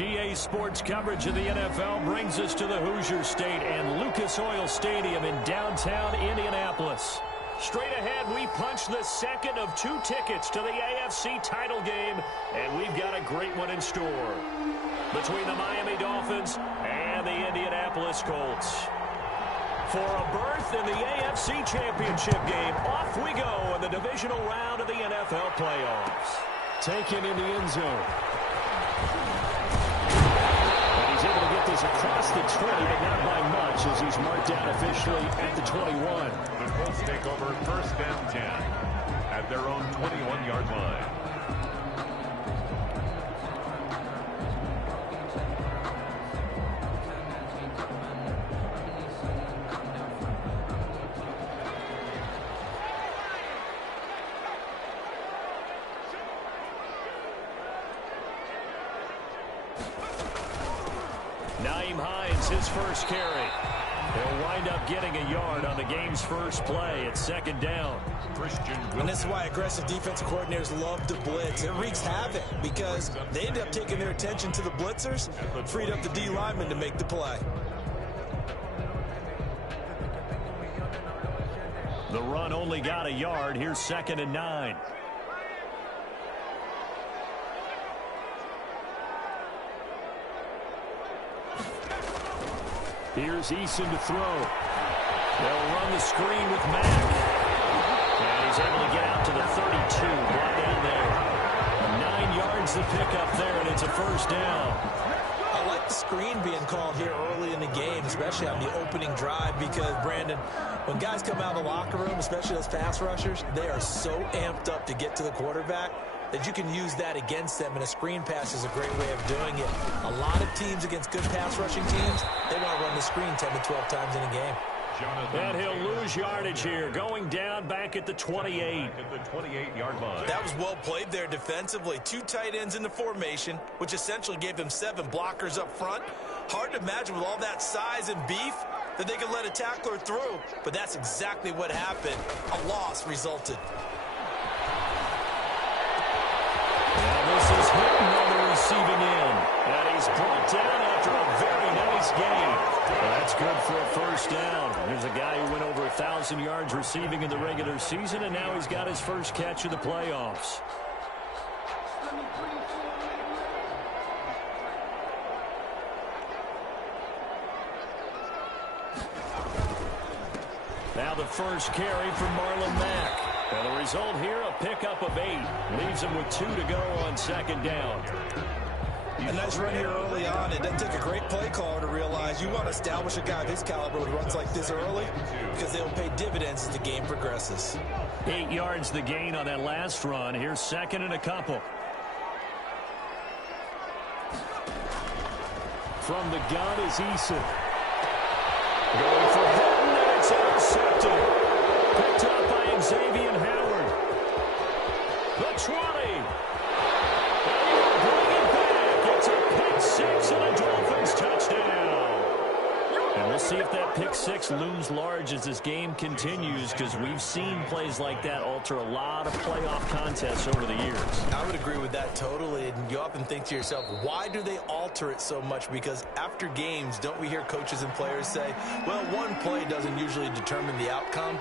EA Sports coverage of the NFL brings us to the Hoosier State and Lucas Oil Stadium in downtown Indianapolis. Straight ahead, we punch the second of 2 tickets to the AFC title game, and we've got a great one in store between the Miami Dolphins and the Indianapolis Colts. For a berth in the AFC Championship game, off we go in the divisional round of the NFL playoffs. Taken in the end zone. And he's able to get this across the 20, but not by much as he's marked down officially at the 21. The Colts take over first and 10 at their own 21-yard line. His first carry. He'll wind up getting a yard on the game's first play. It's second down. And this is why aggressive defensive coordinators love to blitz. It wreaks havoc because they end up taking their attention to the blitzers, freed up the D lineman to make the play. The run only got a yard. Here's 2nd and 9. Here's Eason to throw. They'll run the screen with Mack. And he's able to get out to the 32. Brought down there. 9 yards to pick up there, and it's a first down. I like the screen being called here early in the game, especially on the opening drive, because, Brandon, when guys come out of the locker room, especially those pass rushers, they are so amped up to get to the quarterback that you can use that against them, and a screen pass is a great way of doing it. A lot of teams against good pass rushing teams, they want to run the screen 10 to 12 times in a game. And he'll lose yardage here, going down back at the 28. At the 28-yard line. That was well played there defensively. 2 tight ends in the formation, which essentially gave them 7 blockers up front. Hard to imagine with all that size and beef that they could let a tackler through, but that's exactly what happened. A loss resulted. Now this is Hinton on the receiving end. And he's brought down after a very nice game. That's good for a first down. Here's a guy who went over 1,000 yards receiving in the regular season, and now he's got his first catch of the playoffs. Now the first carry from Marlon Mack. And the result here, a pickup of 8. Leaves him with 2 to go on second down. A nice run here early on. It doesn't take a great play caller to realize you want to establish a guy of his caliber with runs like this early because they'll pay dividends as the game progresses. 8 yards the gain on that last run. Here's 2nd and a couple. From the gun is Eason. Going for Hinton, and it's intercepted. Picked up by Xavier Howard. The 20. It's a pick 6 and a Dolphins touchdown. And we'll see if that pick 6 looms large as this game continues, because we've seen plays like that alter a lot of playoff contests over the years. I would agree with that totally. And you often think to yourself, why do they alter it so much? Because after games, don't we hear coaches and players say, well, one play doesn't usually determine the outcome?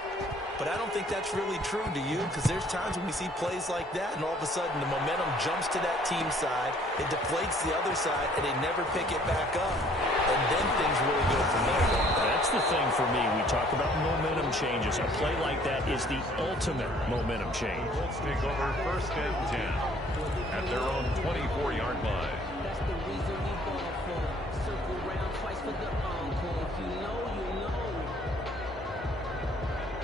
But I don't think that's really true, do you? Because there's times when we see plays like that, and all of a sudden the momentum jumps to that team side, it deflates the other side, and they never pick it back up. And then things really go from there. That's the thing for me. We talk about momentum changes. A play like that is the ultimate momentum change. Colts take over first and 10 at their own 24-yard line. That's the reason we ball for. Circle round twice for the encore. If you know, you know.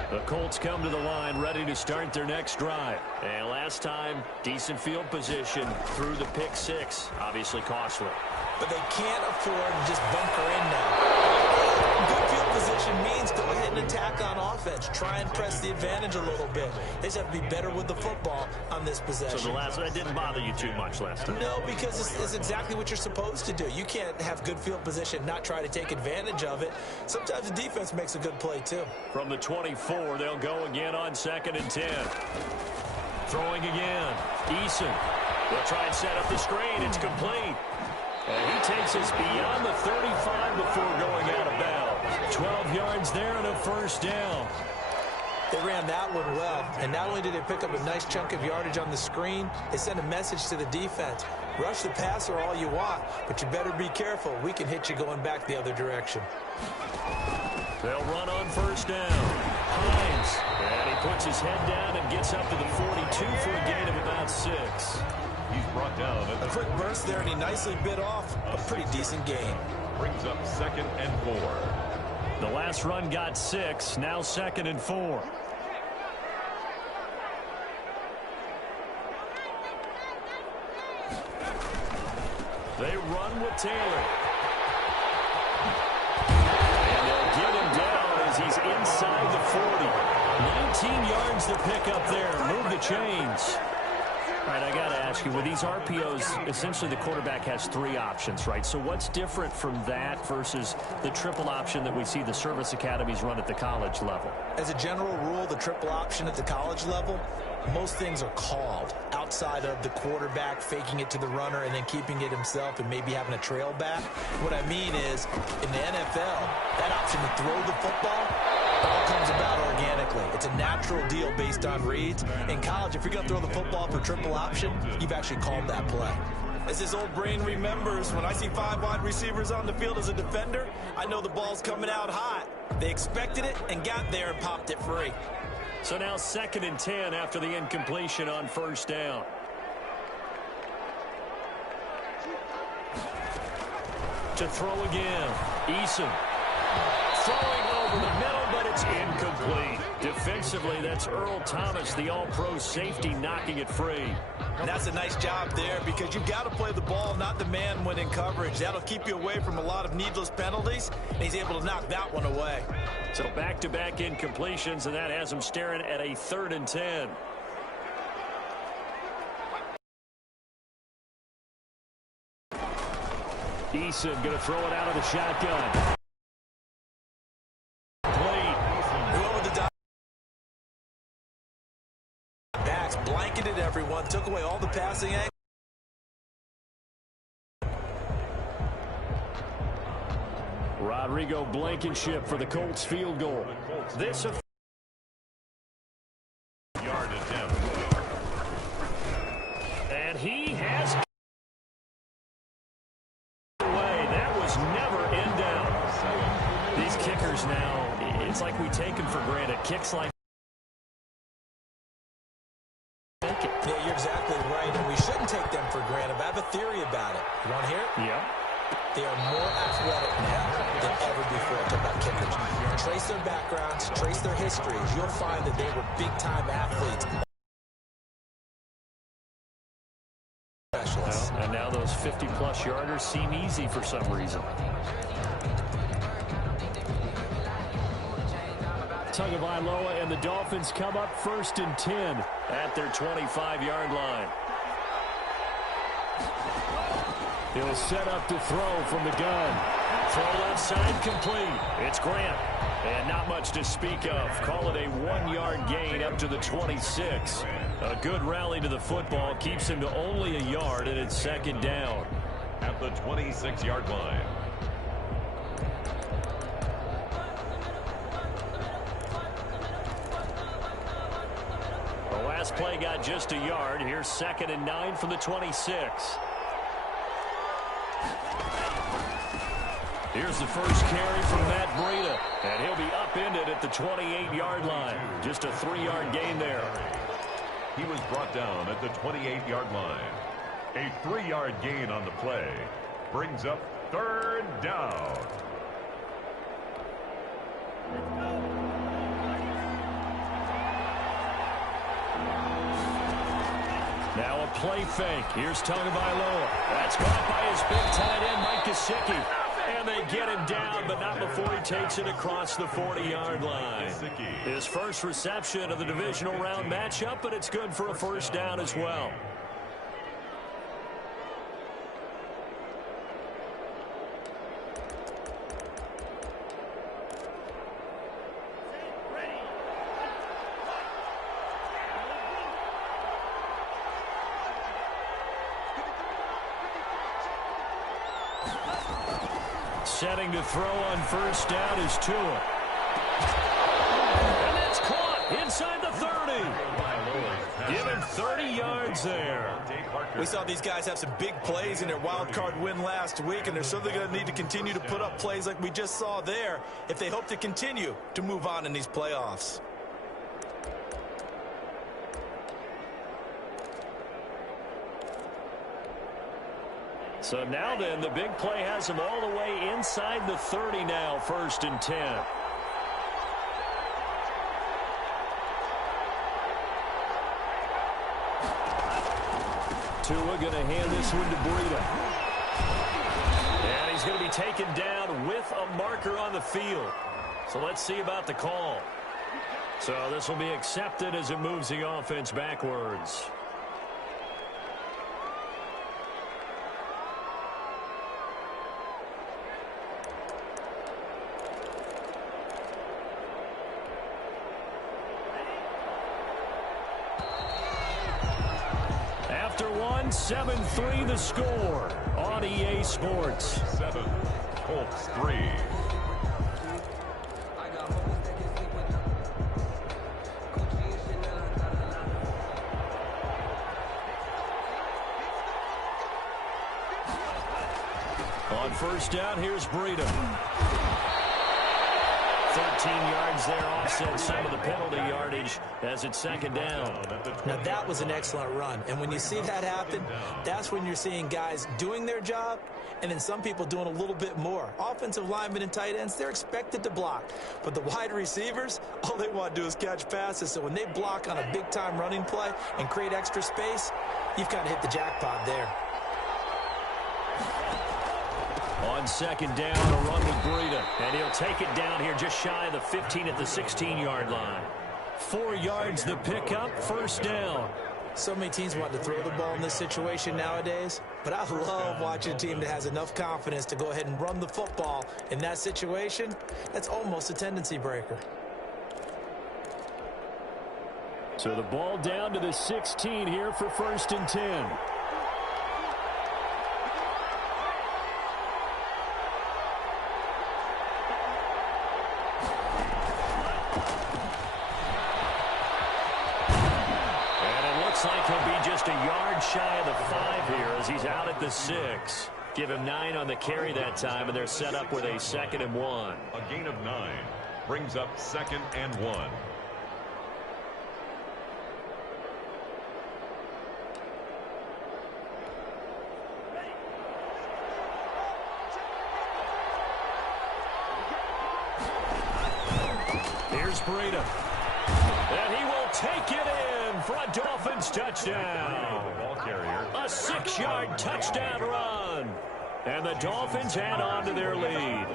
The Colts come to the line ready to start their next drive. And last time, decent field position through the pick 6. Obviously costly. But they can't afford to just bunker in now. Good field position means go ahead and attack on offense. Try and press the advantage a little bit. They just have to be better with the football on this possession. So the last one didn't bother you too much last time? No, because it's exactly what you're supposed to do. You can't have good field position, not try to take advantage of it. Sometimes the defense makes a good play, too. From the 24, they'll go again on 2nd and 10. Throwing again. Eason. They'll try and set up the screen. It's complete. And takes us beyond the 35 before going out of bounds. 12 yards there and a first down. They ran that one well, and not only did they pick up a nice chunk of yardage on the screen, they sent a message to the defense. Rush the passer all you want, but you better be careful. We can hit you going back the other direction. They'll run on first down. Hines, and he puts his head down and gets up to the 42 for a gain of about 6. He's brought down. A quick burst there, and he nicely bit off a pretty decent gain. Brings up 2nd and 4. The last run got 6, now 2nd and 4. They run with Taylor. And they'll get him down as he's inside the 40. 19 yards to pick up there. Move the chains. All right, I got to ask you, with these RPOs, essentially the quarterback has 3 options, right? So what's different from that versus the triple option that we see the service academies run at the college level? As a general rule, the triple option at the college level, most things are called outside of the quarterback faking it to the runner and then keeping it himself and maybe having a trail back. What I mean is, in the NFL, that option to throw the football all comes about organically. It's a natural deal based on reads. In college, if you're going to throw the football for triple option, you've actually called that play. As his old brain remembers, when I see 5 wide receivers on the field as a defender, I know the ball's coming out hot. They expected it and got there and popped it free. So now 2nd and 10 after the incompletion on first down. To throw again. Eason. Throwing over the middle, but it's incomplete. Defensively, that's Earl Thomas, the all-pro safety, knocking it free. And that's a nice job there because you've got to play the ball, not the man when in coverage. That'll keep you away from a lot of needless penalties, and he's able to knock that one away. So back-to-back incompletions, and that has him staring at a 3rd and 10. Eason going to throw it out of the shotgun. Backs blanketed everyone, took away all the passing angles. Rodrigo Blankenship for the Colts field goal. This a Yard attempt. and he has away. That was never in down. These kickers now, it's like we take them for granted. Kicks like Yeah, you're exactly right, and we shouldn't take them for granted. But I have a theory about it. You want to hear it? yeah. They are more athletic now than ever before. Talk about kickers. Trace their backgrounds, trace their histories. You'll find that they were big-time athletes. Specialists. Well, and now those 50-plus yarders seem easy for some reason. Tagovailoa and the Dolphins come up 1st and 10 at their 25-yard line. He'll set up to throw from the gun. Throw left side complete. It's Grant. And not much to speak of. Call it a 1-yard gain up to the 26. A good rally to the football keeps him to only a yard, and it's 2nd down. At the 26-yard line. The last play got just a yard. Here's 2nd and 9 from the 26. Here's the first carry from Matt Breida, and he'll be upended at the 28-yard line. Just a 3-yard gain there. He was brought down at the 28-yard line. A 3-yard gain on the play brings up 3rd down. Now a play fake. Here's Tagovailoa. That's caught by his big tight end, Mike Gesicki. And they get him down, but not before he takes it across the 40-yard line. His first reception of the divisional round matchup, but it's good for a first down as well. Setting to throw on first down is Tua. And that's caught inside the 30. Give him 30 yards there. We saw these guys have some big plays in their wild card win last week, and they're certainly going to need to continue to put up plays like we just saw there if they hope to continue to move on in these playoffs. So now then, the big play has him all the way inside the 30 now, 1st and 10. Tua going to hand this one to Breida. And he's going to be taken down with a marker on the field. So let's see about the call. So this will be accepted as it moves the offense backwards. After 7-3 the score on EA Sports. 7, Colts 3. On first down, here's Breida. 13 yards there, offset some of the penalty yardage as it's 2nd down. Now that was an excellent run, and when you see that happen, that's when you're seeing guys doing their job and then some people doing a little bit more. Offensive linemen and tight ends, they're expected to block, but the wide receivers, all they want to do is catch passes. So when they block on a big-time running play and create extra space, you've kind of hit the jackpot there. On 2nd down, a run with Breida, and he'll take it down here just shy of the 15 at the 16-yard line. 4 yards the pickup, 1st down. So many teams want to throw the ball in this situation nowadays, but I love watching a team that has enough confidence to go ahead and run the football in that situation. That's almost a tendency breaker. So the ball down to the 16 here for 1st and 10. Like he'll be just a yard shy of the 5 here as he's out at the 6. Give him 9 on the carry that time, and they're set up with a 2nd and 1. A gain of 9 brings up 2nd and 1. Here's Breida. And he will take it in for a Dolphins touchdown. A 6-yard touchdown run. And the Dolphins add on to their lead.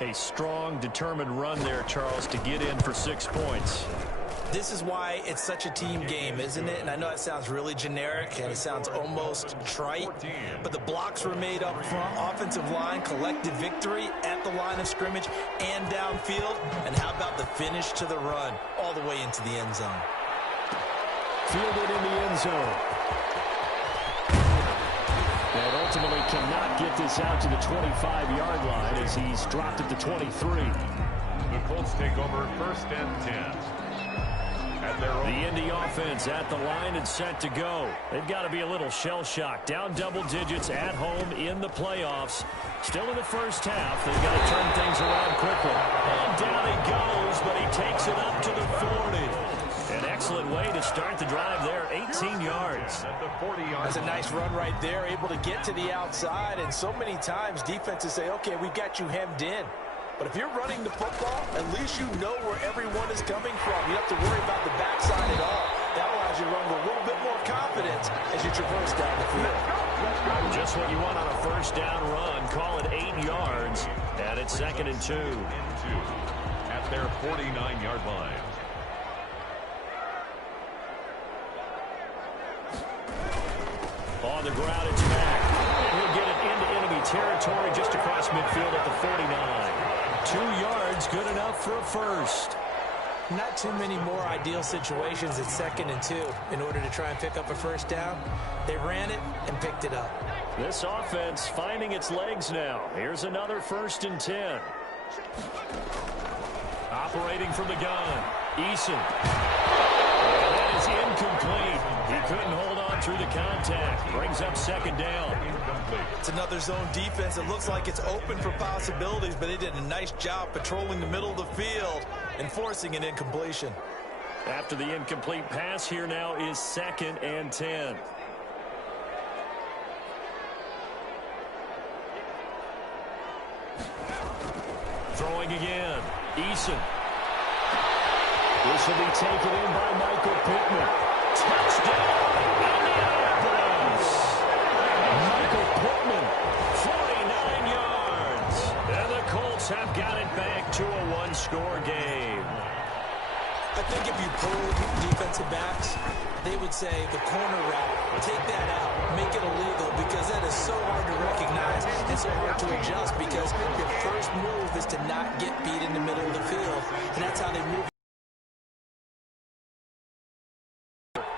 A strong, determined run there, Charles, to get in for 6 points. This is why it's such a team game, isn't it? And I know it sounds really generic and it sounds almost trite, but the blocks were made up front. Offensive line, collective victory at the line of scrimmage and downfield. And how about the finish to the run all the way into the end zone? Fielded in the end zone. And ultimately cannot get this out to the 25-yard line as he's dropped at the 23. The Colts take over 1st and 10. The Indy offense at the line and set to go. They've got to be a little shell-shocked. Down double digits at home in the playoffs. Still in the first half. They've got to turn things around quickly. And down he goes, but he takes it up to the 40. An excellent way to start the drive there. 18 yards. That's a nice run right there. Able to get to the outside. And so many times defenses say, okay, we got you hemmed in. But if you're running the football, at least you know where everyone is coming from. You don't have to worry about the backside at all. That allows you to run with a little bit more confidence as you traverse down the field. Just what you want on a first down run. Call it 8 yards. And it's 2nd and 2. At their 49-yard line. On the ground, it's back. And he'll get it into enemy territory just across midfield at the 49. 2 yards, good enough for a first. Not too many more ideal situations at 2nd and 2 in order to try and pick up a first down. They ran it and picked it up. This offense finding its legs now. Here's another 1st and 10. Operating from the gun, Eason. And that is incomplete. He couldn't hold on through the contact. Brings up 2nd down. It's another zone defense. It looks like it's open for possibilities, but they did a nice job patrolling the middle of the field and forcing an incompletion. After the incomplete pass, here now is 2nd and 10. Throwing again, Eason. This will be taken in by Michael Pittman. Touchdown, Indianapolis! Michael Pittman, 49 yards. And the Colts have got it back to a 1-score game. I think if you pulled defensive backs, they would say the corner route, take that out, make it illegal, because that is so hard to recognize and so hard to adjust, because your first move is to not get beat in the middle of the field, and that's how they move.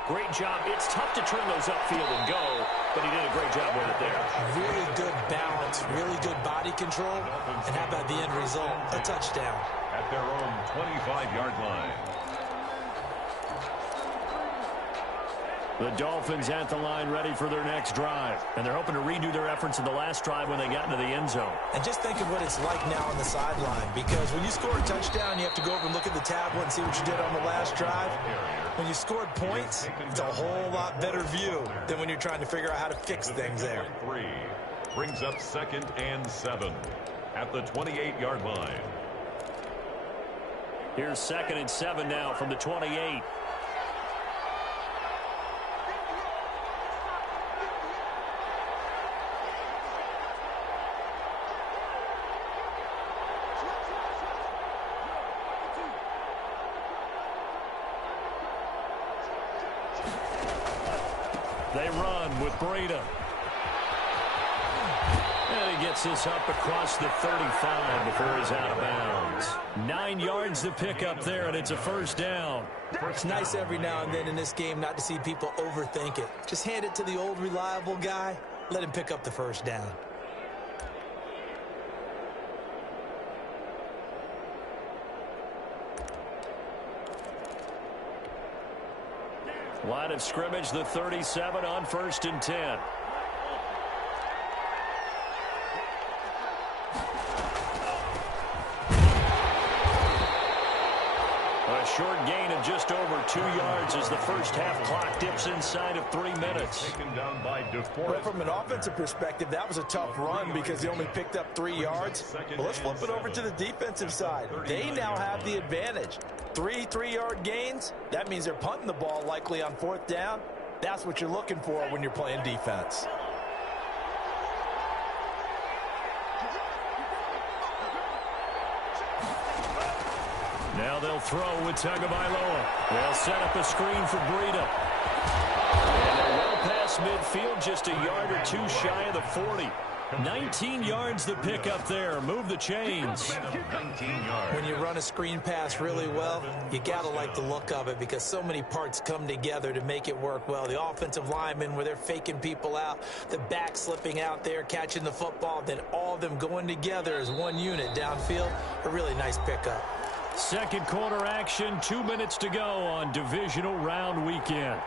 Great job. It's tough to turn those upfield and go, but he did a great job with it there. Really good balance, really good body control, and how about the end result? A touchdown. At their own 25-yard line. The Dolphins at the line ready for their next drive. And they're hoping to redo their efforts in the last drive when they got into the end zone. And just think of what it's like now on the sideline, because when you score a touchdown, you have to go over and look at the tablet and see what you did on the last drive. When you scored points, it's a whole lot better view than when you're trying to figure out how to fix things there. 3 brings up 2nd and 7 at the 28-yard line. Here's 2nd and 7 now from the 28. They run with Breida. And he gets this up across the 35 before he's out of bounds. 9 yards to pick up there, and it's a 1st down. It's nice every now and then in this game not to see people overthink it. Just hand it to the old reliable guy. Let him pick up the 1st down. Line of scrimmage, the 37 on 1st and 10. A short gain of just over 2 yards as the first half clock dips inside of 3 minutes. Taken down by Well, from an offensive perspective, that was a tough run because they only picked up 3 yards. Well, let's flip it over to the defensive side. They now have the advantage. 3 3-yard gains, that means they're punting the ball likely on 4th down. That's what you're looking for when you're playing defense. Now they'll throw with Tagovailoa. They'll set up a screen for Breida. And they're well past midfield, just a yard or 2 shy of the 40. 19 yards to pick up there. Move the chains. 19 yards. When you run a screen pass really well, you got to like the look of it because so many parts come together to make it work well. The offensive linemen, where they're faking people out, the back slipping out there, catching the football, then all of them going together as one unit downfield. A really nice pickup. Second quarter action, 2 minutes to go on divisional round weekend.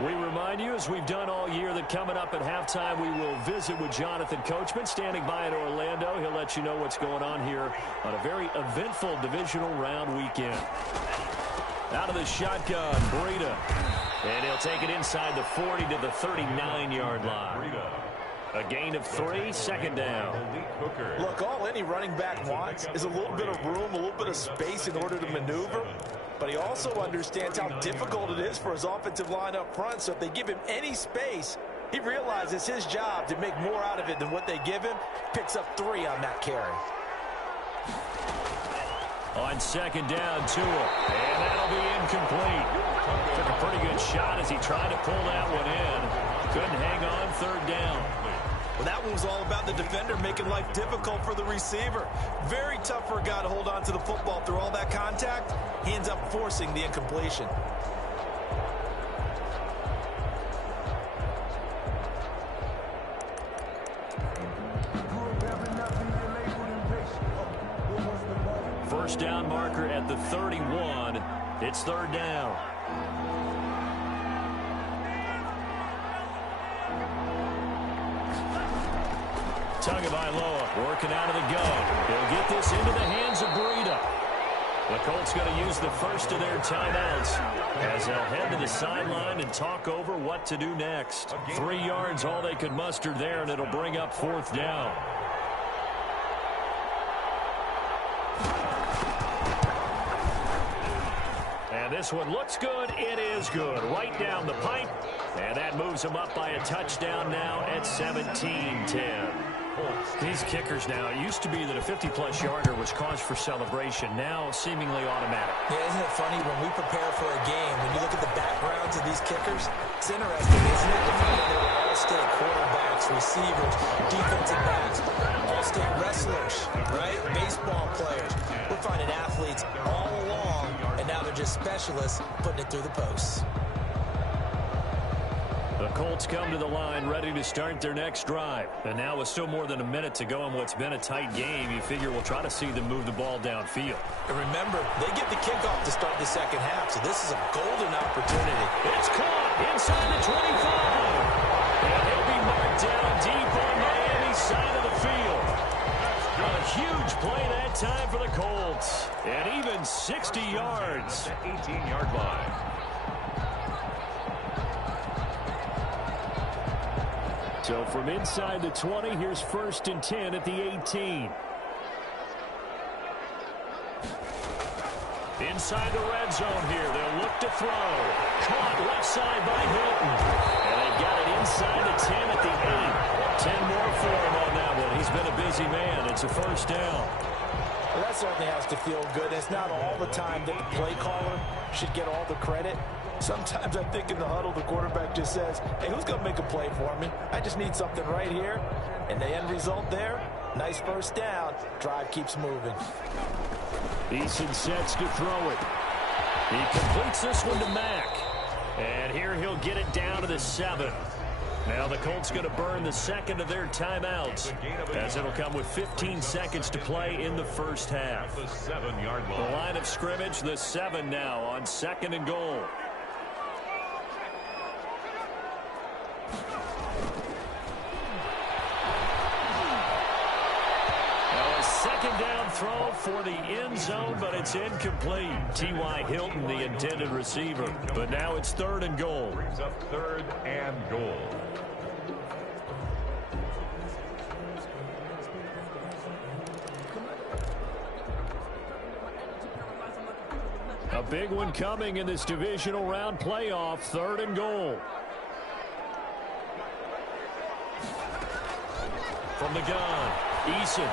We remind you, as we've done all year, that coming up at halftime, we will visit with Jonathan Coachman, standing by in Orlando. He'll let you know what's going on here on a very eventful divisional round weekend. Out of the shotgun, Breida. And he'll take it inside the 40 to the 39-yard line. A gain of 3, 2nd down. Look, all any running back wants is a little bit of room, a little bit of space in order to maneuver. But he also understands how difficult it is for his offensive line up front. So if they give him any space, he realizes it's his job to make more out of it than what they give him. Picks up 3 on that carry. On 2nd down, Tua. And that'll be incomplete. Took a pretty good shot as he tried to pull that one in. Couldn't hang on 3rd down. Well, that one was all about the defender making life difficult for the receiver. Very tough for a guy to hold on to the football through all that contact. He ends up forcing the incompletion. First down marker at the 31. It's third down. Tagovailoa working out of the gun. He'll get this into the hands of Breida. The Colts going to use the first of their timeouts as they'll head to the sideline and talk over what to do next. 3 yards all they could muster there, and it'll bring up fourth down. And this one looks good. It is good. Right down the pipe. And that moves them up by a touchdown now at 17-10. These kickers now, it used to be that a 50-plus yarder was cause for celebration. Now seemingly automatic. Yeah, isn't it funny when we prepare for a game, when you look at the backgrounds of these kickers, it's interesting, isn't it? To find out they're all-state quarterbacks, receivers, defensive backs, all-state wrestlers, right? Baseball players. We're finding athletes all along, and now they're just specialists putting it through the posts. The Colts come to the line ready to start their next drive. And now with still more than a minute to go in what's been a tight game, you figure we'll try to see them move the ball downfield. And remember, they get the kickoff to start the second half, so this is a golden opportunity. It's caught inside the 25. And he'll be marked down deep on Miami's side of the field. A huge play that time for the Colts. And even 60 yards. 18-yard line. So from inside the 20, here's 1st and 10 at the 18. Inside the red zone here. They'll look to throw. Caught left side by Hilton. And they've got it inside the 10 at the 8. 10 more for him on that one. He's been a busy man. It's a first down. Well, that certainly has to feel good. It's not all the time that the play caller should get all the credit. Sometimes I think in the huddle, the quarterback just says, hey, who's going to make a play for me? I just need something right here. And the end result there, nice first down. Drive keeps moving. Eason sets to throw it. He completes this one to Mack. And here he'll get it down to the 7. Now the Colts going to burn the second of their timeouts as it'll come with 15 seconds to play in the first half. The 7-yard line. The line of scrimmage, the 7 now on 2nd and goal. Now a second down throw for the end zone, but it's incomplete. T.Y. Hilton, the intended receiver. But now it's 3rd and goal. Brings up 3rd and goal. A big one coming in this divisional round playoff. 3rd and goal. From the gun, Eason.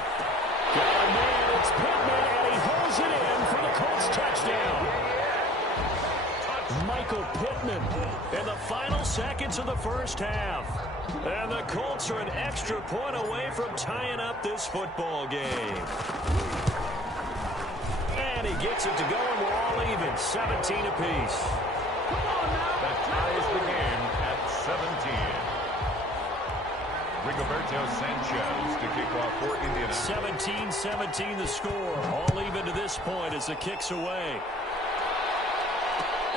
Got a man, it's Pittman, and he holds it in for the Colts touchdown. Michael Pittman in the final seconds of the first half. And the Colts are an extra point away from tying up this football game. And he gets it to go, and we're all even, 17 apiece. That ties the game at 17. Rigoberto Sanchez to kick off for Indiana. 17-17 the score. All even to this point as the kick's away.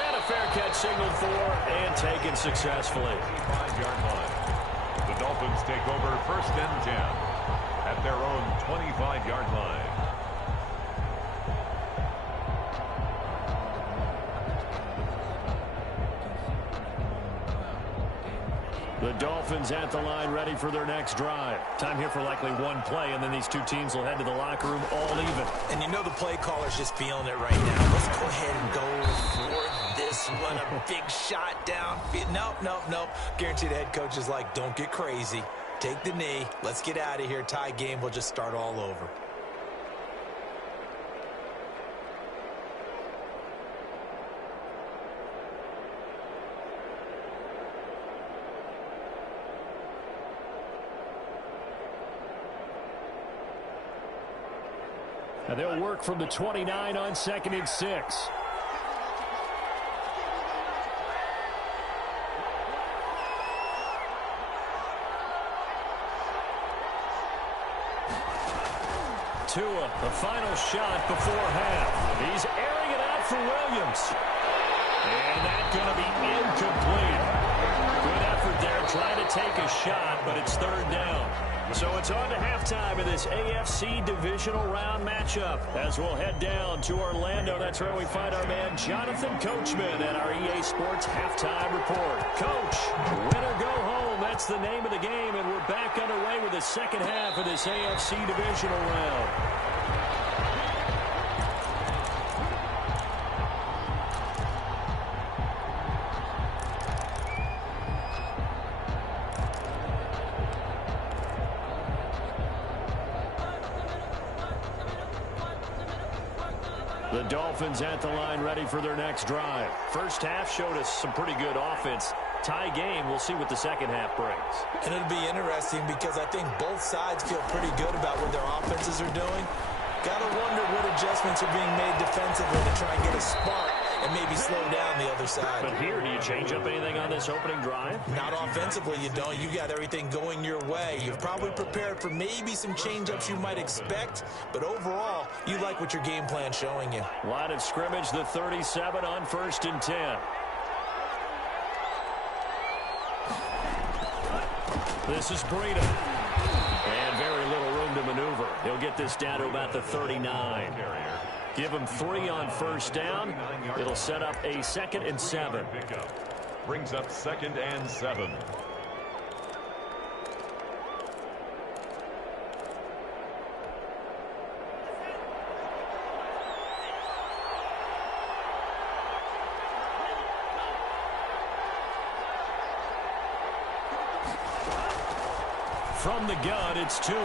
And a fair catch signaled for and taken successfully. 5-yard line. The Dolphins take over 1st and 10 at their own 25-yard line. The Dolphins at the line ready for their next drive. Time here for likely one play, and then these two teams will head to the locker room all even. And you know the play caller's just feeling it right now. Let's go ahead and go for this one. A big shot down. Nope. Guarantee the head coach is like, don't get crazy. Take the knee. Let's get out of here. Tie game. We'll just start all over. And they'll work from the 29 on 2nd and 6. Tua, the final shot before half. He's airing it out for Williams. And that's going to be incomplete. Good effort there trying to take a shot, but it's 3rd down. So it's on to halftime in this AFC divisional round matchup as we'll head down to Orlando. That's where we find our man Jonathan Coachman at our EA Sports halftime report. Coach, win or go home. That's the name of the game, and we're back underway with the second half of this AFC divisional round. The Dolphins at the line ready for their next drive. First half showed us some pretty good offense. Tie game. We'll see what the second half brings. And it'll be interesting because I think both sides feel pretty good about what their offenses are doing. Got to wonder what adjustments are being made defensively to try and get a spark and maybe slow down the other side. But here, do you change up anything on this opening drive? Not offensively, you don't. You got everything going your way. You've probably prepared for maybe some change-ups you might expect, but overall, you like what your game plan's showing you. Line of scrimmage, the 37 on 1st and 10. This is Breida. And very little room to maneuver. He'll get this down to about the 39. Give him 3 on 1st down. It'll set up a 2nd and 7. Brings up 2nd and 7. From the gun, it's Tua.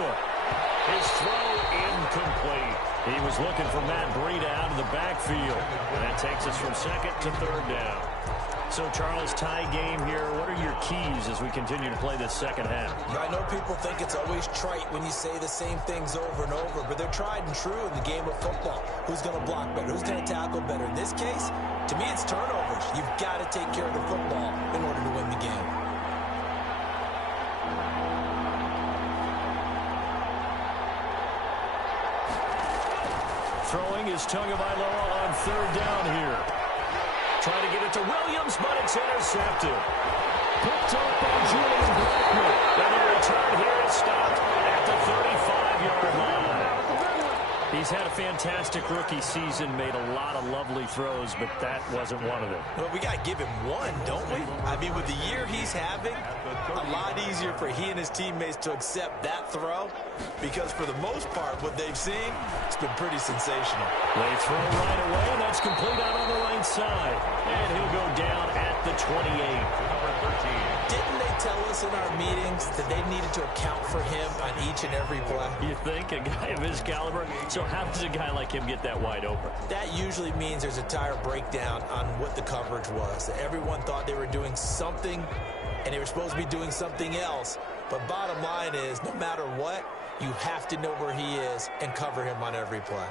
His throw incomplete. He was looking for Matt Breida out of the backfield. And that takes us from 2nd to 3rd down. So, Charles, tie game here. What are your keys as we continue to play this second half? I know people think it's always trite when you say the same things over and over, but they're tried and true in the game of football. Who's going to block better? Who's going to tackle better? In this case, to me, it's turnovers. You've got to take care of the football in order to win the game. Throwing is Tagovailoa on 3rd down here. Trying to get it to Williams, but it's intercepted. Picked up by Julian Blackman. And the return here is stopped at the 35-yard line. He's had a fantastic rookie season, made a lot of lovely throws, but that wasn't one of them. Well, we got to give him one, don't we? I mean, with the year he's having, a lot easier for he and his teammates to accept that throw because for the most part, what they've seen, it's been pretty sensational. They throw right away, and that's complete out on the right side. And he'll go down at the 28. Number 13. Didn't they tell us in our meetings that they needed to account for him on each and every play? You think, a guy of his caliber? So how does a guy like him get that wide open? That usually means there's a tire breakdown on what the coverage was. Everyone thought they were doing something, and they were supposed to be doing something else. But bottom line is, no matter what, you have to know where he is and cover him on every play.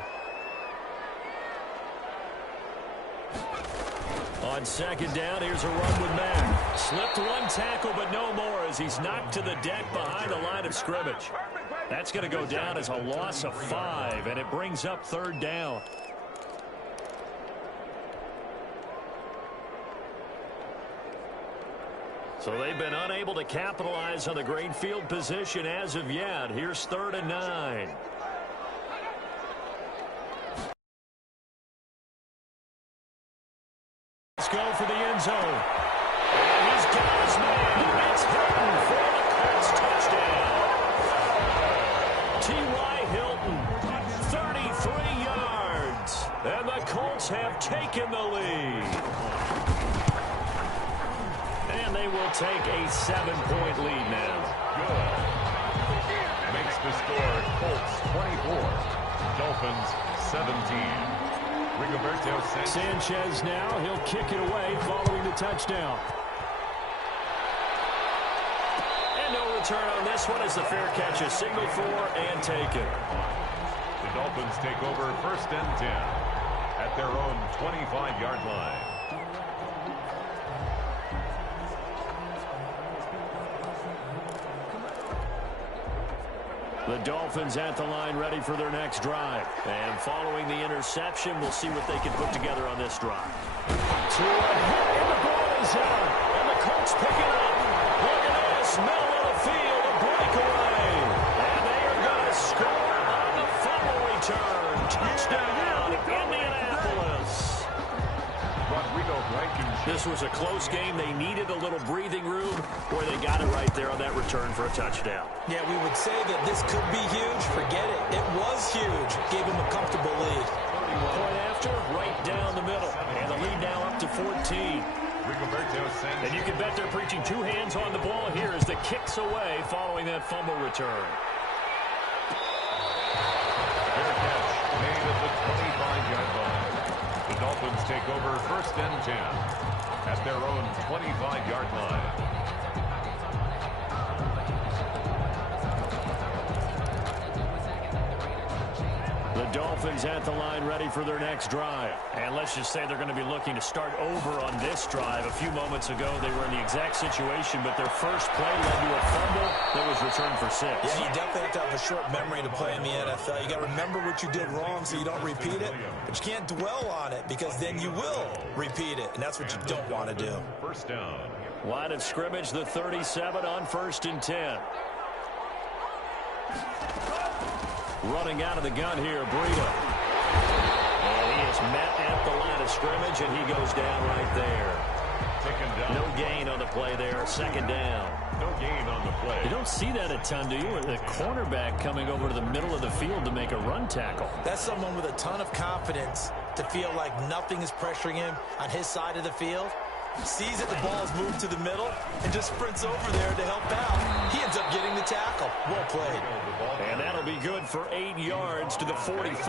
On 2nd down, here's a run with Mack. Slipped one tackle, but no more as he's knocked to the deck behind the line of scrimmage. That's going to go down as a loss of 5, and it brings up 3rd down. So they've been unable to capitalize on the great field position as of yet. Here's 3rd and 9. Let's go for the end zone. And he's got his man. It's Hilton for the Colts touchdown. T.Y. Hilton, 33 yards. And the Colts have taken the lead. And they will take a 7-point lead now. Good. Makes the score Colts 24, Dolphins 17. Rigoberto Sanchez now. He'll kick it away following the touchdown. And no return on this one as the fair catch is signaled for and taken. The Dolphins take over 1st and 10 at their own 25-yard line. The Dolphins at the line ready for their next drive. And following the interception, we'll see what they can put together on this drive. To a hit, and the ball is out. And the Colts pick it up. Look at this, middle of the field, a breakaway. And they are going to score on the fumble return. Touchdown, Indianapolis. This was a close game. They needed a little breathing room, where they got it right there on that return for a touchdown. Yeah, we would say that this could be huge. Forget it. It was huge. Gave him a comfortable lead. Point after, right down the middle. And the lead now up to 14. And you can bet they're preaching two hands on the ball here as the kick's away following that fumble return. Fair catch made at the 25-yard line. The Dolphins take over 1st and 10 at their own 25-yard line. The Dolphins at the line ready for their next drive. And let's just say they're going to be looking to start over on this drive. A few moments ago, they were in the exact situation, but their first play led to a fumble that was returned for 6. Yeah, you definitely have to have a short memory to play in the NFL. You got to remember what you did wrong so you don't repeat it, but you can't dwell on it because then you will repeat it, and that's what you don't want to do. First down. Line of scrimmage, the 37 on 1st and 10. Running out of the gun here, Breida. And he is met at the line of scrimmage, and he goes down right there. Taken down. No gain on the play there, 2nd down. No gain on the play. You don't see that a ton, do you? The cornerback coming over to the middle of the field to make a run tackle. That's someone with a ton of confidence to feel like nothing is pressuring him on his side of the field. Sees that the ball is moved to the middle and just sprints over there to help out. He ends up getting the tackle. Well played. And that'll be good for 8 yards to the 45.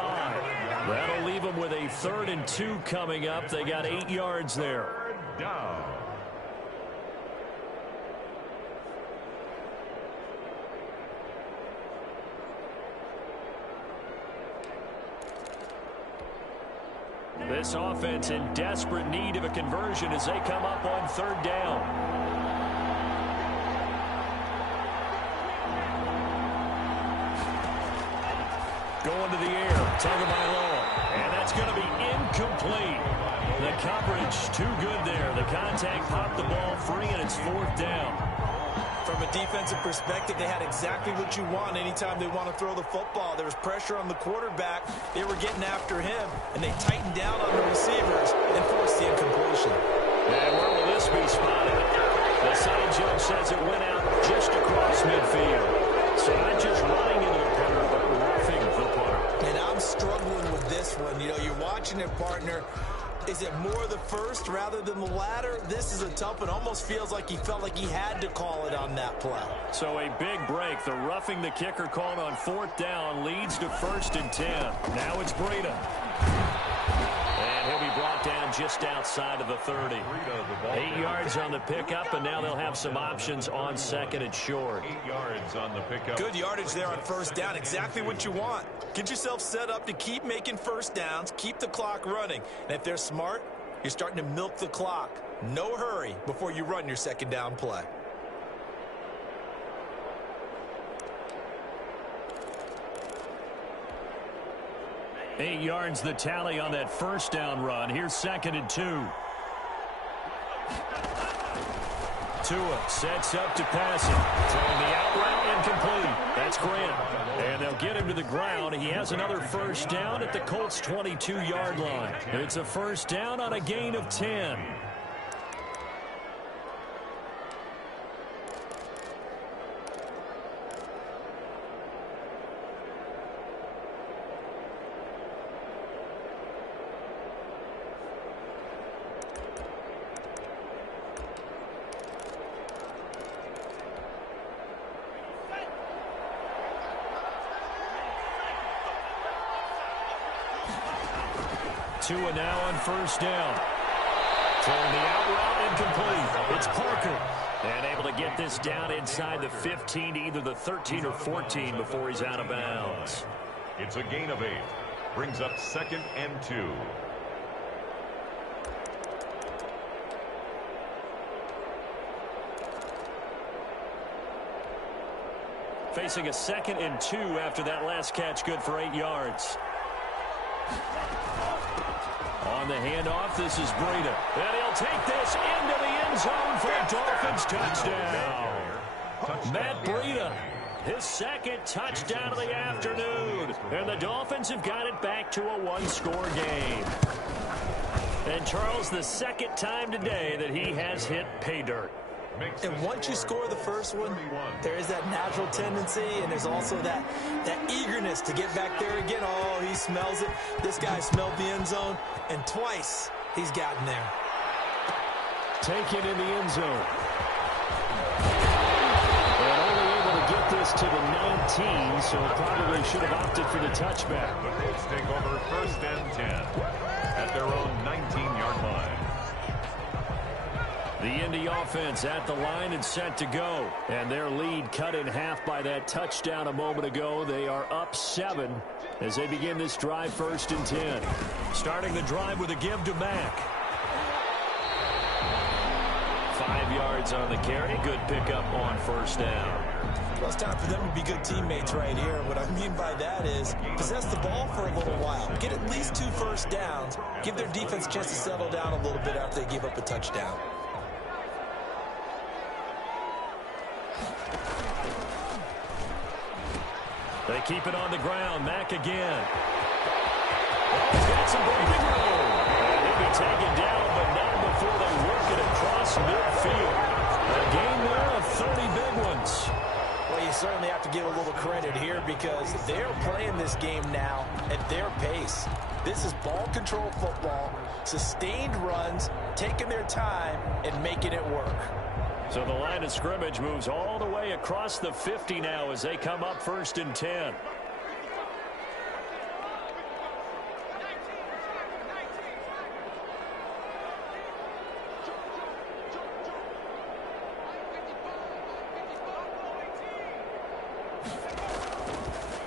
That'll leave them with a 3rd and 2 coming up. They got 8 yards there. Down. This offense in desperate need of a conversion as they come up on 3rd down. Going to the air, Tagovailoa, and that's going to be incomplete. The coverage too good there. The contact popped the ball free, and it's 4th down. From a defensive perspective, they had exactly what you want anytime they want to throw the football. There was pressure on the quarterback. They were getting after him, and they tightened down on the receivers and forced the incompletion. And where will this be spotted? The side judge says it went out just across midfield. So not just running into the punter, but roughing the punter. And I'm struggling with this one. You know, you're watching it, partner. Is it more the first rather than the latter? This is a tough one. Almost feels like he felt like he had to call it on that play. So a big break. The roughing the kicker called on 4th down leads to 1st and 10. Now it's Breida. And he'll be brought down just outside of the 30. 8 yards on the pickup, and now they'll have some options on 2nd and short. 8 yards on the pickup. Good yardage there on 1st down. Exactly what you want. Get yourself set up to keep making 1st downs, keep the clock running. And if they're smart, you're starting to milk the clock. No hurry before you run your 2nd down play. Eight yards the tally on that 1st down run. Here's 2nd and 2. Tua sets up to pass it. Throwing the out route incomplete. That's Grant. And they'll get him to the ground. He has another 1st down at the Colts' 22-yard line. It's a 1st down on a gain of 10. Tua now on 1st down. Throwing the out route incomplete. It's Parker. And able to get this down inside the 15 to either the 13 or 14 before he's out of bounds. It's a gain of 8. Brings up 2nd and 2. Facing a 2nd and 2 after that last catch, good for 8 yards. On the handoff, this is Breida. And he'll take this into the end zone for a Dolphins touchdown. Matt Breida, his 2nd touchdown of the afternoon. And the Dolphins have got it back to a one-score game. And Charles, the 2nd time today that he has hit pay dirt. And once you score the first one, there is that natural tendency, and there's also that eagerness to get back there again. Oh, he smells it. This guy smelled the end zone, and twice he's gotten there. Taken in the end zone. And only able to get this to the 19, so probably should have opted for the touchback. The Colts take over 1st and 10 at their own 19-yard line. The Indy offense at the line and set to go. And their lead cut in half by that touchdown a moment ago. They are up 7 as they begin this drive 1st and 10. Starting the drive with a give to Mack. 5 yards on the carry. Good pickup on 1st down. Well, it's time for them to be good teammates right here. What I mean by that is possess the ball for a little while. Get at least 2 first downs. Give their defense a chance to settle down a little bit after they give up a touchdown. They keep it on the ground. Mack again. Oh, he's got some breathing room. And he'll be taken down, but not before they work it across midfield. A game there of 30 big ones. Well, you certainly have to give a little credit here because they're playing this game now at their pace. This is ball control football, sustained runs, taking their time, and making it work. So the line of scrimmage moves all the way across the 50 now as they come up 1st and 10.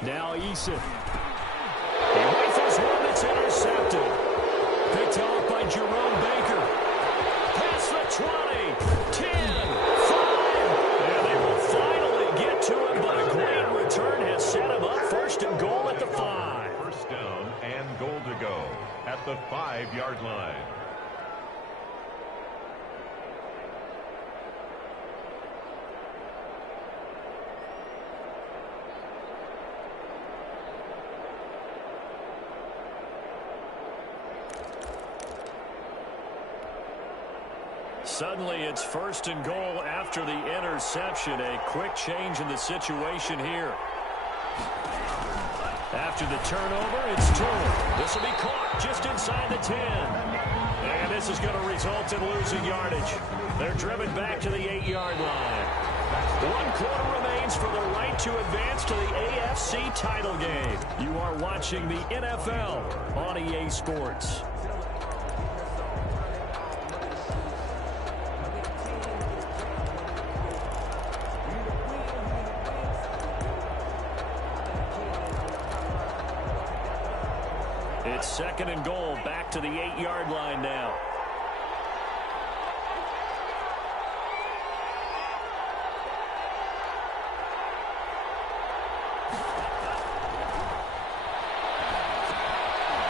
Now Eason. He rifles one that's intercepted. Picked off by Jerome Baker. Past the 20, 10, 5. And they will finally get to him, but a great return has set him up 1st and goal at the 5. 1st down and goal to go at the 5-yard line. Suddenly it's 1st and goal after the interception. A quick change in the situation here. After the turnover, it's Tour. This will be caught just inside the 10. And this is going to result in losing yardage. They're driven back to the 8-yard line. 1 quarter remains for the right to advance to the AFC title game. You are watching the NFL on EA Sports. It's 2nd and goal, back to the 8-yard line now.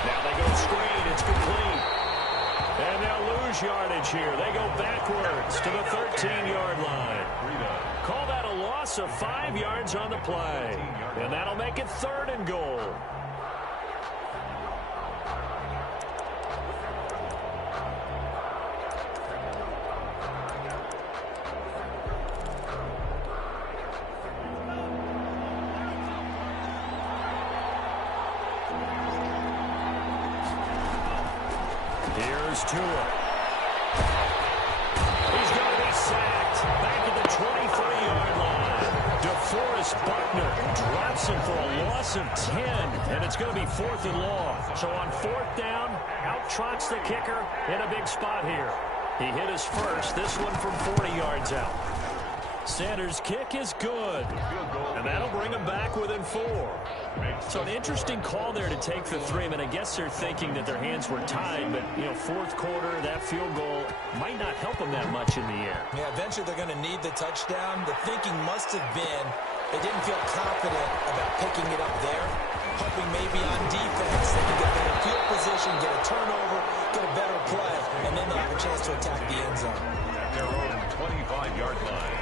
Now they go screen, it's complete. And they'll lose yardage here. They go backwards to the 13-yard line. Call that a loss of 5 yards on the play. And that'll make it 3rd and goal. Here's Tua. He's going to be sacked. Back at the 23-yard line. DeForest Buckner drops him for a loss of 10. And it's going to be 4th and long. So on 4th down, out trots the kicker in a big spot here. He hit his first, this one from 40 yards out. Sanders' kick is good. And that'll bring them back within 4. So an interesting call there to take the 3. I mean, I guess they're thinking that their hands were tied, but, you know, fourth quarter, that field goal might not help them that much in the air. Yeah, eventually they're going to need the touchdown. The thinking must have been they didn't feel confident about picking it up there, hoping maybe on defense they can get better field position, get a turnover, get a better play, and then they'll have a chance to attack the end zone. At their own 25-yard line.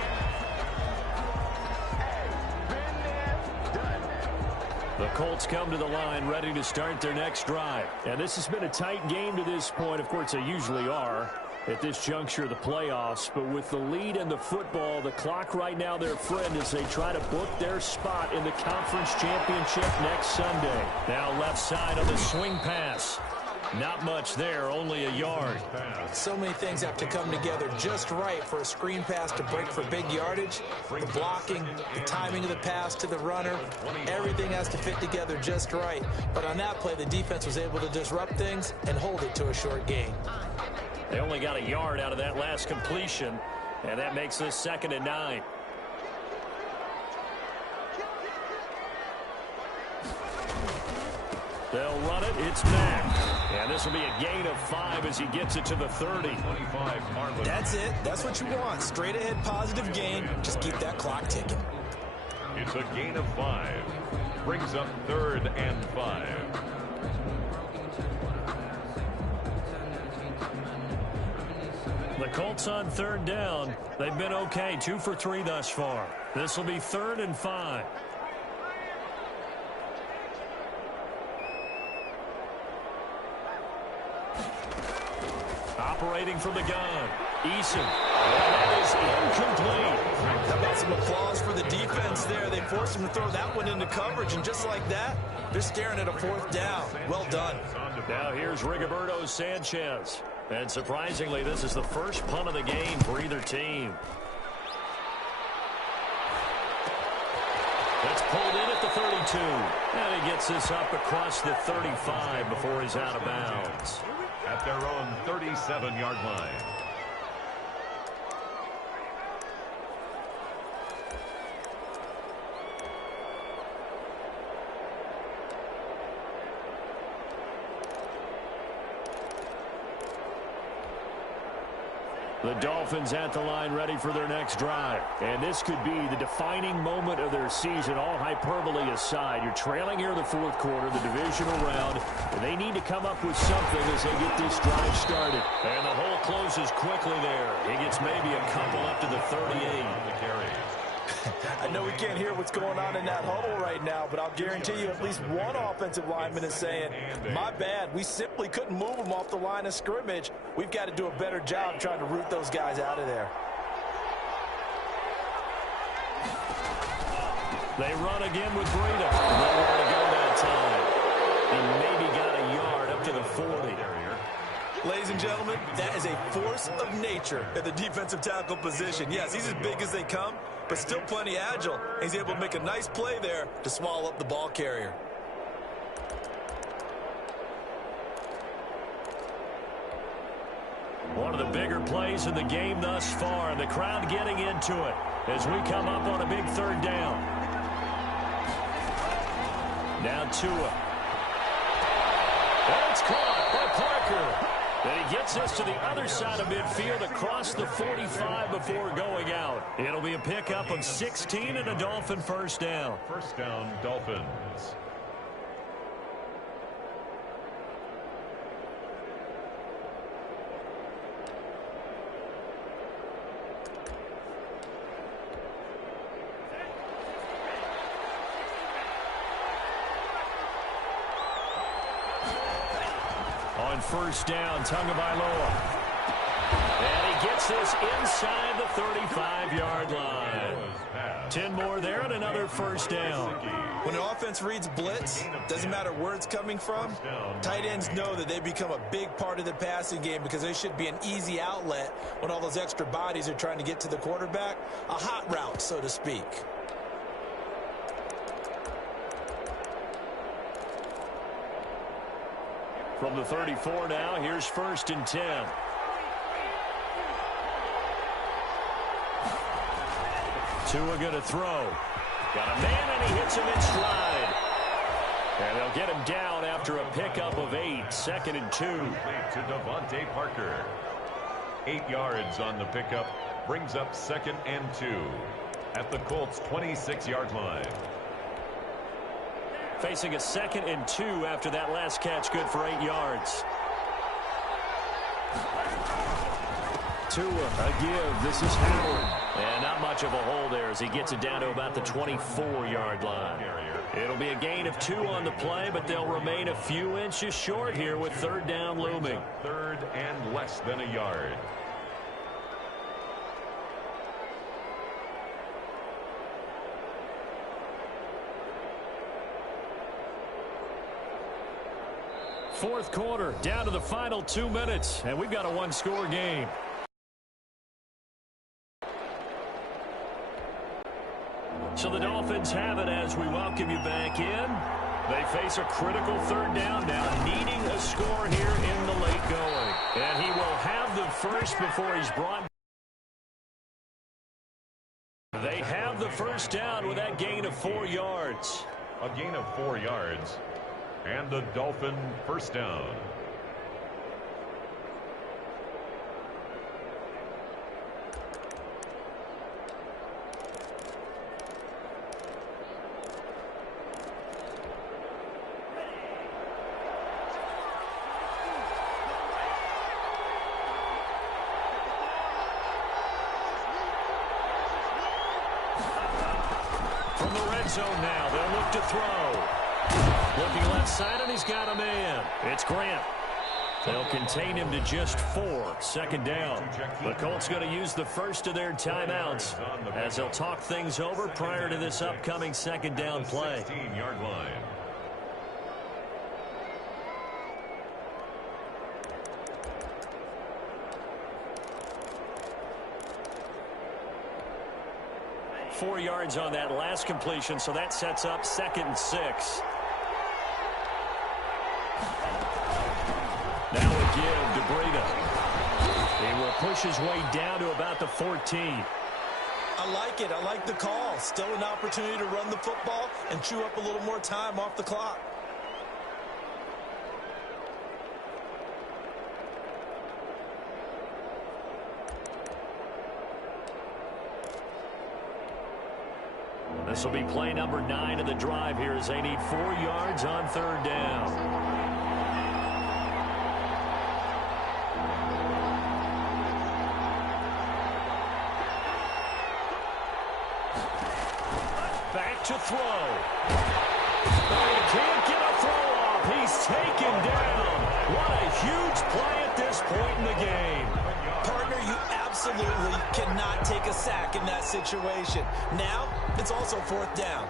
The Colts come to the line ready to start their next drive. And this has been a tight game to this point. Of course, they usually are at this juncture of the playoffs. But with the lead in the football, the clock right now their friend as they try to book their spot in the conference championship next Sunday. Now left side on the swing pass. Not much there, only a yard. So many things have to come together just right for a screen pass to break for big yardage. The blocking, the timing of the pass to the runner, everything has to fit together just right. But on that play, the defense was able to disrupt things and hold it to a short gain. They only got a yard out of that last completion, and that makes this 2nd and 9. They'll run it. It's Mack. And this will be a gain of 5 as he gets it to the 30. 25, Marlon. That's it. That's what you want. Straight ahead positive gain. Just keep that clock ticking. It's a gain of 5. Brings up 3rd and 5. The Colts on 3rd down. They've been okay. 2 for 3 thus far. This will be 3rd and 5. Operating from the gun. Eason. And that is incomplete. How about some applause for the defense there? They forced him to throw that one into coverage, and just like that, they're staring at a 4th down. Well done. Now here's Rigoberto Sanchez. And surprisingly, this is the first punt of the game for either team. It's pulled in at the 32. And he gets this up across the 35 before he's out of bounds. At their own 37-yard line. The Dolphins at the line ready for their next drive. And this could be the defining moment of their season, all hyperbole aside. You're trailing here in the 4th quarter, the divisional round, and they need to come up with something as they get this drive started. And the hole closes quickly there. He gets maybe a couple up to the 38. The carry. I know we can't hear what's going on in that huddle right now, but I'll guarantee you at least one offensive lineman is saying, my bad, we simply couldn't move them off the line of scrimmage. We've got to do a better job trying to root those guys out of there. They run again with Breida. Nowhere to go that time. He maybe got a yard up to the 40. Ladies and gentlemen, that is a force of nature at the defensive tackle position. Yes, he's as big as they come, but still plenty agile. He's able to make a nice play there to swallow up the ball carrier. One of the bigger plays in the game thus far. The crowd getting into it as we come up on a big 3rd down. Now Tua. And it's caught by Parker. And he gets us to the other side of midfield across the 45 before going out. It'll be a pickup of 16 and a Dolphin 1st down. 1st down, Dolphins. On 1st down, Tagovailoa. And he gets this inside the 35-yard line. 10 more there and another 1st down. When an offense reads blitz, doesn't matter where it's coming from, tight ends know that they become a big part of the passing game because they should be an easy outlet when all those extra bodies are trying to get to the quarterback. A hot route, so to speak. From the 34 now, here's 1st and 10. Tua going to throw. Got a man, and he hits him in stride. And they'll get him down after a pickup of 8. 2nd and 2. To Devontae Parker. 8 yards on the pickup. Brings up 2nd and 2. At the Colts' 26-yard line. Facing a 2nd and 2 after that last catch, good for 8 yards. Tua, a give. This is Howard. And not much of a hole there as he gets it down to about the 24-yard line. It'll be a gain of 2 on the play, but they'll remain a few inches short here with 3rd down looming. 3rd and less than a yard. Fourth quarter, down to the final 2 minutes, and we've got a one-score game. So the Dolphins have it as we welcome you back in. They face a critical 3rd down now, needing a score here in the late going. And he will have the first before he's brought. They have the first down with that gain of 4 yards. A gain of 4 yards. And the Dolphin first down. From the red zone now, they'll look to throw. Looking left side, and he's got a man. It's Grant. They'll contain him to just 4. 2nd down. The Colts going to use the first of their timeouts as they'll talk things over prior to this upcoming 2nd down play. 16-yard line. Four yards on that last completion, so that sets up 2nd and 6. Now a give to Breida. He will push his way down to about the 14. I like it. I like the call. Still an opportunity to run the football and chew up a little more time off the clock. This will be play number 9 of the drive here as they need 4 yards on 3rd down. Back to throw. Oh, he can't get a throw off. He's taken down. What a huge play at this point in the game. Partner, you absolutely cannot take a sack in that situation. Now, it's also 4th down.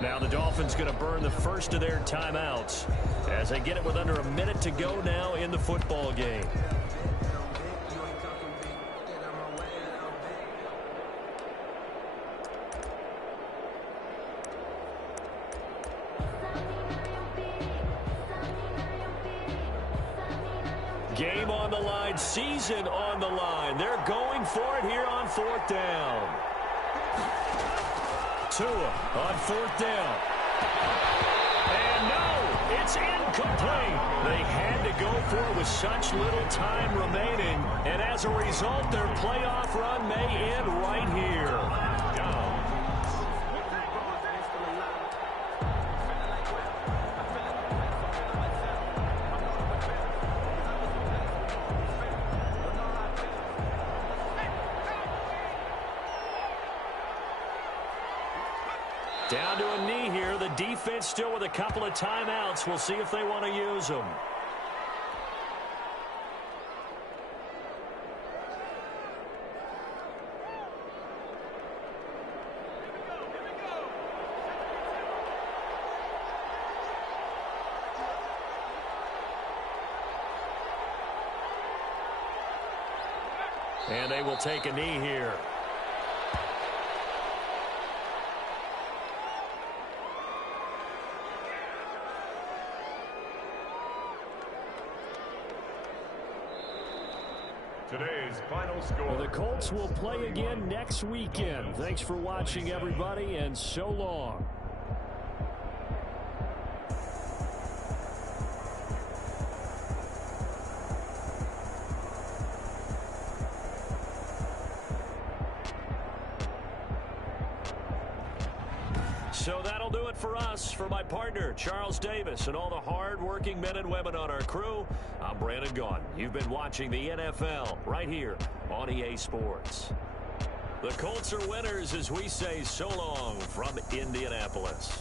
Now the Dolphins going to burn the first of their timeouts as they get it with under a minute to go now in the football game. Game on the line, season on the line. They're going for it here on 4th down. Tua on 4th down. And no, it's incomplete. They had to go for it with such little time remaining. And as a result, their playoff run may end right here. Down to a knee here. The defense still with a couple of timeouts. We'll see if they want to use them. And they will take a knee here. Today's final score. The Colts will play again next weekend. Thanks for watching, everybody, and so long. So that'll do it for us. For my partner, Charles Davis, and all the hard-working men and women on our crew, I'm Brandon Gaudin. You've been watching the NFL right here on EA Sports. The Colts are winners as we say so long from Indianapolis.